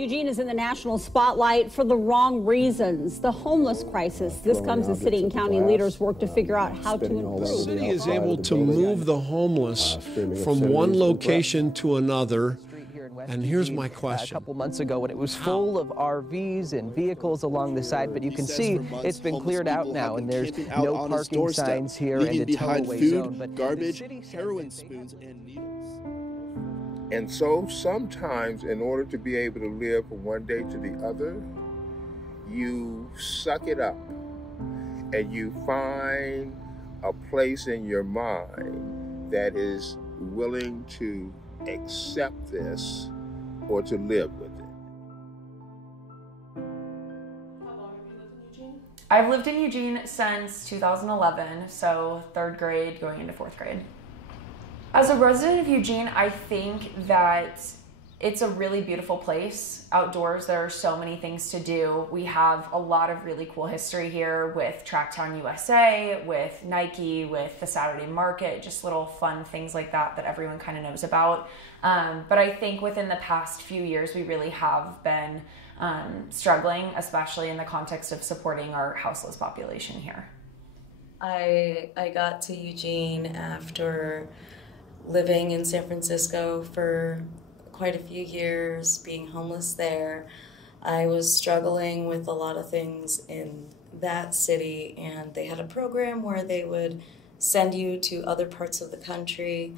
Eugene is in the national spotlight for the wrong reasons. The homeless crisis. This comes as city and county leaders work to figure out how to improve. The city is able to move the homeless from one location to another. And here's my question. A couple months ago when it was full of RVs and vehicles along the side, but you can see it's been cleared out now, and there's no parking signs here and a towaway zone. But garbage, heroin spoons, and needles. And so sometimes in order to be able to live from one day to the other, you suck it up and you find a place in your mind that is willing to accept this or to live with it. How long have you lived in Eugene? I've lived in Eugene since 2011, so 3rd grade going into 4th grade. As a resident of Eugene, I think that it's a really beautiful place. Outdoors, there are so many things to do. We have a lot of really cool history here with Tracktown USA, with Nike, with the Saturday Market, just little fun things like that that everyone kind of knows about. But I think within the past few years, we really have been struggling, especially in the context of supporting our houseless population here. I got to Eugene after living in San Francisco for quite a few years, being homeless there. I was struggling with a lot of things in that city, and they had a program where they would send you to other parts of the country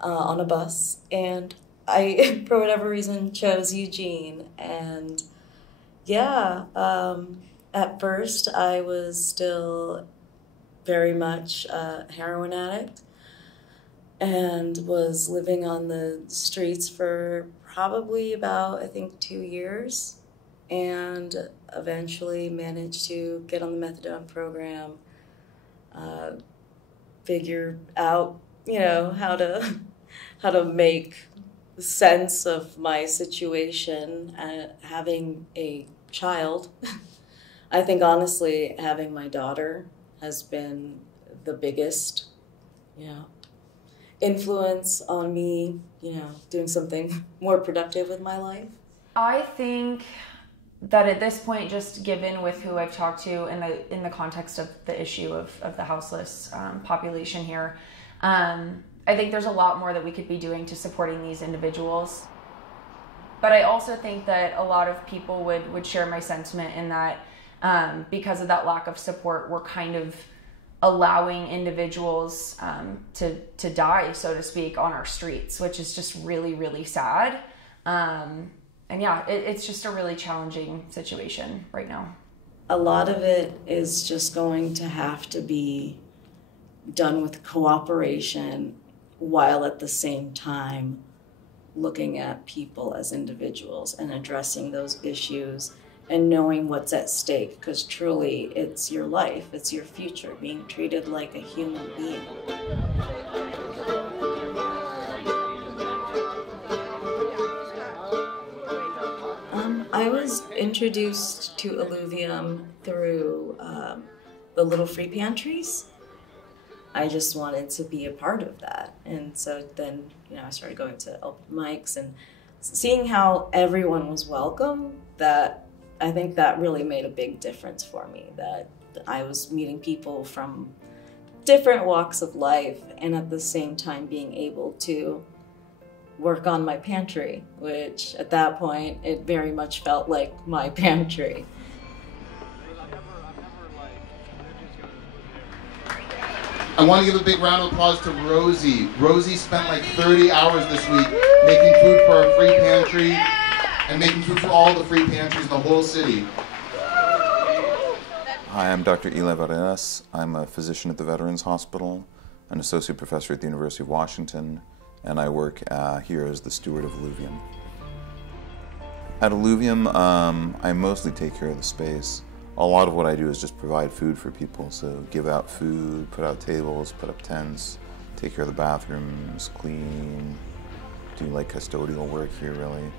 on a bus, and I, for whatever reason, chose Eugene. And yeah, at first I was still very much a heroin addict, and was living on the streets for probably about, I think, 2 years, and eventually managed to get on the methadone program, figure out, you know, how to make sense of my situation, having a child. I think honestly, having my daughter has been the biggest, influence on me, doing something more productive with my life. I think that at this point, just given with who I've talked to in the context of the issue of the houseless population here, I think there's a lot more that we could be doing to supporting these individuals. But I also think that a lot of people would share my sentiment in that because of that lack of support, we're kind of allowing individuals to die, so to speak, on our streets, which is just really, really sad. And yeah, it's just a really challenging situation right now. A lot of it is just going to have to be done with cooperation, while at the same time looking at people as individuals and addressing those issues and knowing what's at stake, because truly it's your life, it's your future, being treated like a human being. I was introduced to Alluvium through the little free pantries. I just wanted to be a part of that. And so then, I started going to open mics and seeing how everyone was welcome. That I think that really made a big difference for me, that I was meeting people from different walks of life and at the same time being able to work on my pantry, which at that point, it very much felt like my pantry. I want to give a big round of applause to Rosie. Rosie spent like 30 hours this week making food for our free pantry and making food for all the free pantries in the whole city. Hi, I'm Dr. Eli Varenas. I'm a physician at the Veterans Hospital, an associate professor at the University of Washington, and I work here as the steward of Alluvium. At Alluvium, I mostly take care of the space. A lot of what I do is just provide food for people, so give out food, put out tables, put up tents, take care of the bathrooms, clean, do like custodial work here really.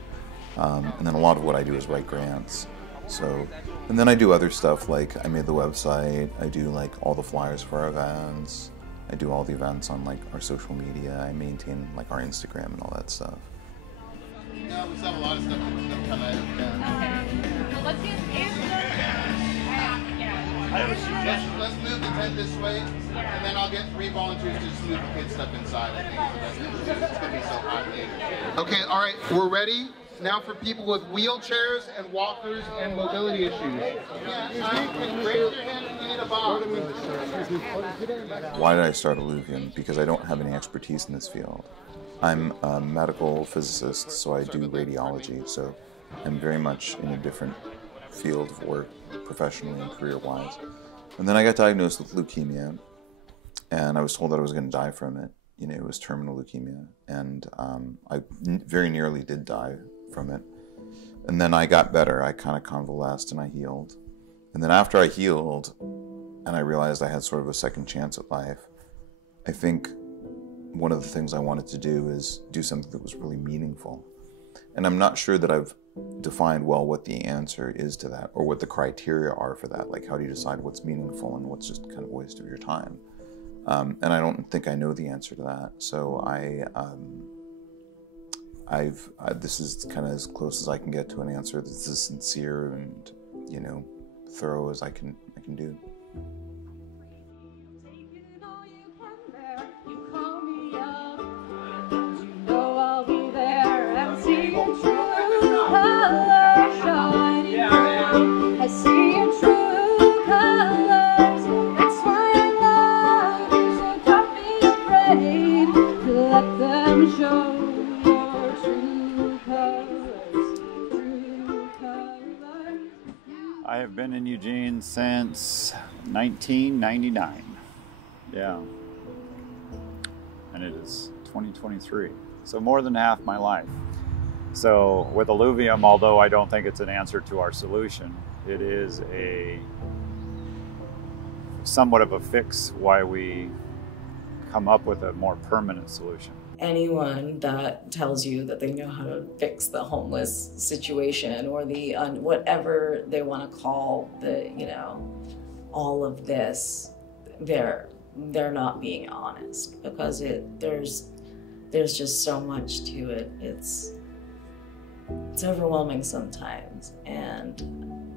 And then a lot of what I do is write grants. So, and then I do other stuff, like I made the website, I do like all the flyers for our events, I do all the events on like our social media, I maintain like our Instagram and all that stuff. No, we still have a lot of stuff that come out. Yeah. Okay. Well, let's get Let's move the tent this way, and then I'll get 3 volunteers to just move the kids' stuff inside. I think it's the best thing to do. It's going to be so hot later. Okay, all right, we're ready. Now for people with wheelchairs and walkers and mobility issues. Raise your hand if you need a box. Why did I start Illuvium? Because I don't have any expertise in this field. I'm a medical physicist, so I do radiology, so I'm very much in a different field of work, professionally and career-wise. And then I got diagnosed with leukemia, and I was told that I was going to die from it. You know, it was terminal leukemia, and I very nearly did die from it. And then I got better. I kind of convalesced and I healed. And then after I healed, and I realized I had sort of a second chance at life, I think one of the things I wanted to do is do something that was really meaningful. And I'm not sure that I've defined well what the answer is to that, or what the criteria are for that. Like, how do you decide what's meaningful and what's just kind of a waste of your time? And I don't think I know the answer to that. So this is kind of as close as I can get to an answer that's as sincere and, you know, thorough as I can do. I have been in Eugene since 1999. Yeah. And it is 2023. So more than half my life. So with Illuvium, although I don't think it's an answer to our solution, it is a somewhat of a fix why we come up with a more permanent solution. Anyone that tells you that they know how to fix the homeless situation or the whatever they want to call the, you know, all of this, they're not being honest, because there's just so much to it. It's overwhelming sometimes, and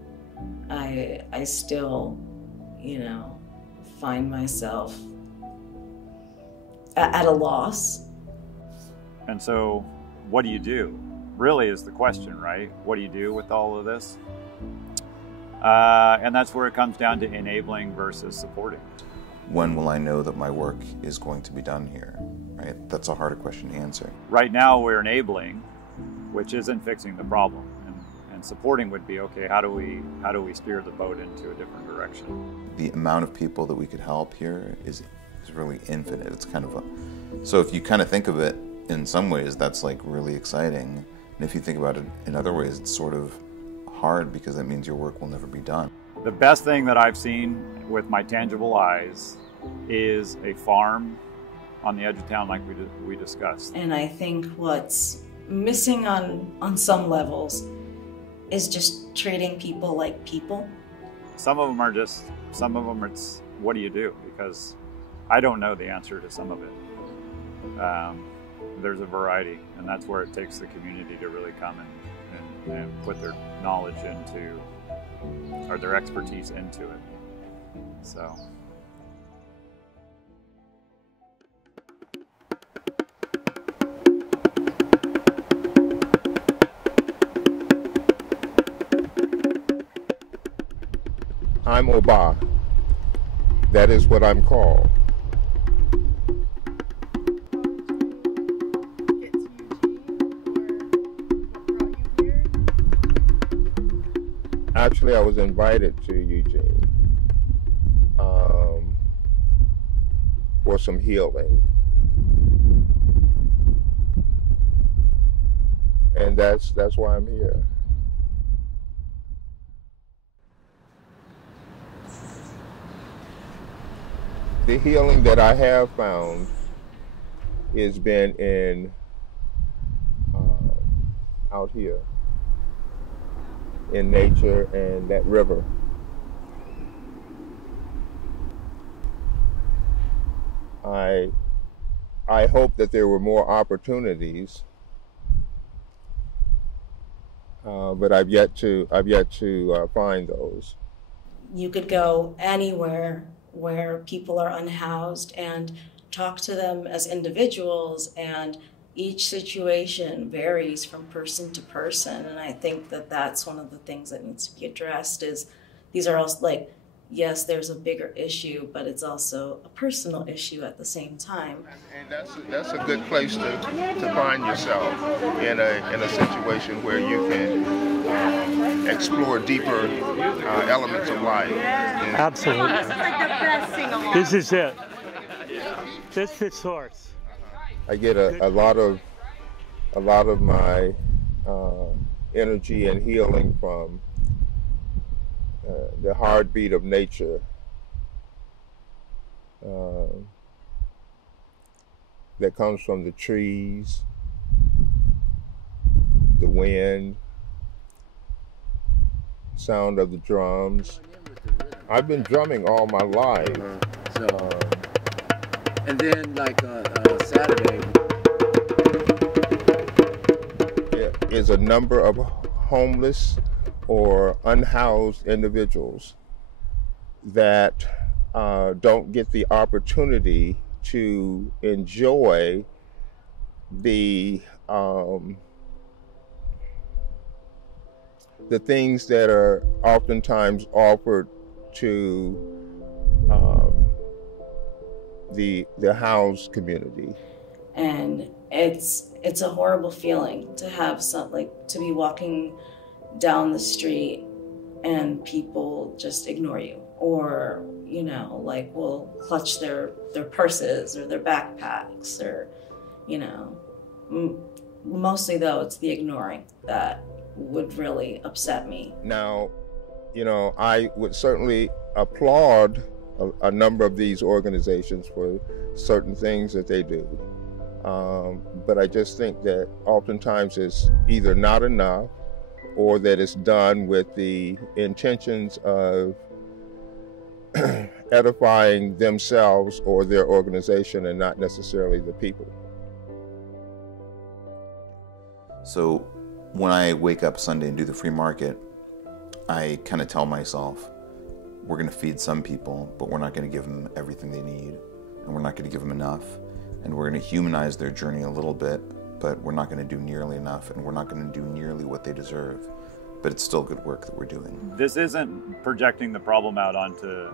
I still, you know, find myself at a loss. And so, what do you do? Really is the question, right? What do you do with all of this? And that's where it comes down to enabling versus supporting. When will I know that my work is going to be done here, right? That's a harder question to answer. Right now we're enabling, which isn't fixing the problem. And supporting would be, okay, how do we steer the boat into a different direction? The amount of people that we could help here is really infinite. It's kind of so if you kind of think of it in some ways, that's like really exciting. And if you think about it in other ways, it's sort of hard, because that means your work will never be done. The best thing that I've seen with my tangible eyes is a farm on the edge of town like we discussed. And I think what's missing on some levels is just treating people like people. Some of them it's, what do you do? Because I don't know the answer to some of it. There's a variety, and that's where it takes the community to really come and put their knowledge into, or their expertise into it. So. I'm Oba. That is what I'm called. Actually, I was invited to Eugene for some healing. And that's why I'm here. The healing that I have found has been in out here in nature and that river. I hope that there were more opportunities but I've yet to find those. You could go anywhere where people are unhoused and talk to them as individuals, and each situation varies from person to person. And I think that that's one of the things that needs to be addressed. Is these are also like, yes, there's a bigger issue, but it's also a personal issue at the same time. And that's a good place to find yourself in a situation where you can explore deeper elements of life. Absolutely. This is like the best sing-along. This is it. This fits source. I get a lot of my energy and healing from the heartbeat of nature, that comes from the trees, the wind, sound of the drums. I've been drumming all my life. And then like Saturday. There is a number of homeless or unhoused individuals that don't get the opportunity to enjoy the things that are oftentimes offered to the housed community. And it's a horrible feeling to have to be walking down the street and people just ignore you, or will clutch their purses or their backpacks, or mostly though it's the ignoring that would really upset me. Now, I would certainly applaud a number of these organizations for certain things that they do, but I just think that oftentimes it's either not enough, or that it's done with the intentions of edifying themselves or their organization, and not necessarily the people. So when I wake up Sunday and do the free market, I kind of tell myself, we're going to feed some people, but we're not going to give them everything they need, and we're not going to give them enough, and we're going to humanize their journey a little bit, but we're not going to do nearly enough, and we're not going to do nearly what they deserve. But it's still good work that we're doing. This isn't projecting the problem out onto,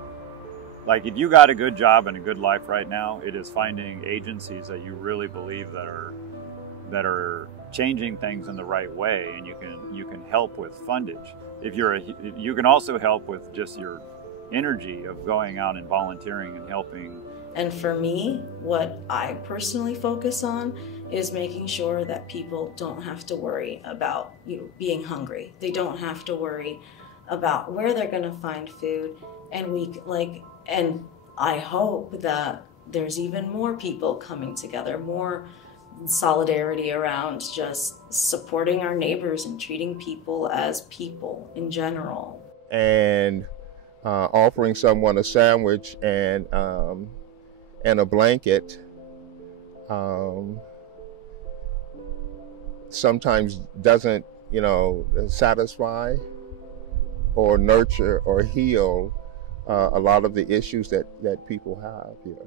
like, if you got a good job and a good life right now, it is finding agencies that you really believe that are changing things in the right way, and you can help with fundage. You can also help with just your energy of going out and volunteering and helping. And for me, what I personally focus on is making sure that people don't have to worry about being hungry. They don't have to worry about where they're going to find food. And I hope that there's even more people coming together, more solidarity around just supporting our neighbors and treating people as people in general. And offering someone a sandwich and a blanket sometimes doesn't, satisfy or nurture or heal a lot of the issues that people have here.